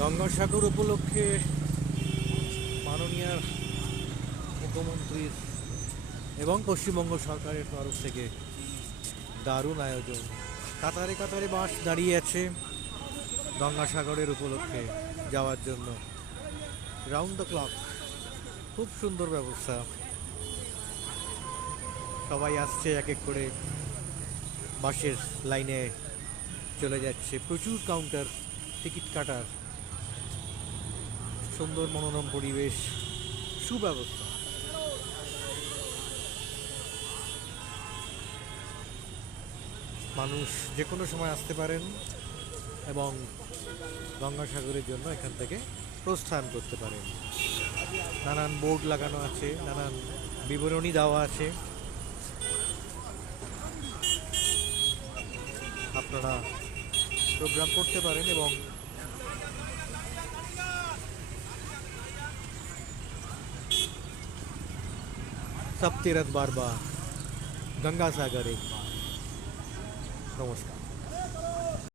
গঙ্গাসাগর উপলক্ষে মাননীয় মুখ্যমন্ত্রীর এবং পশ্চিমবঙ্গ সরকারের তরফ থেকে দারুণ আয়োজন। কাতারে কাতারে বাস দাঁড়িয়ে আছে গঙ্গাসাগরের উপলক্ষে যাওয়ার জন্য। রাউন্ড দ্য ক্লক, খুব সুন্দর ব্যবস্থা। সবাই আসছে এক এক করে, বাসের লাইনে চলে যাচ্ছে। প্রচুর কাউন্টার, টিকিট কাটার, সুন্দর মনোরম পরিবেশ, সুব্যবস্থা। মানুষ যে কোনো সময় আসতে পারেন এবং গঙ্গাসাগরের জন্য এখান থেকে প্রস্থান করতে পারেন। নানান বোর্ড লাগানো আছে, নানান বিবরণী দেওয়া আছে। আপনারা প্রোগ্রাম করতে পারেন এবং सब तीरथ बार बार गंगा सागर एक बार। नमस्कार।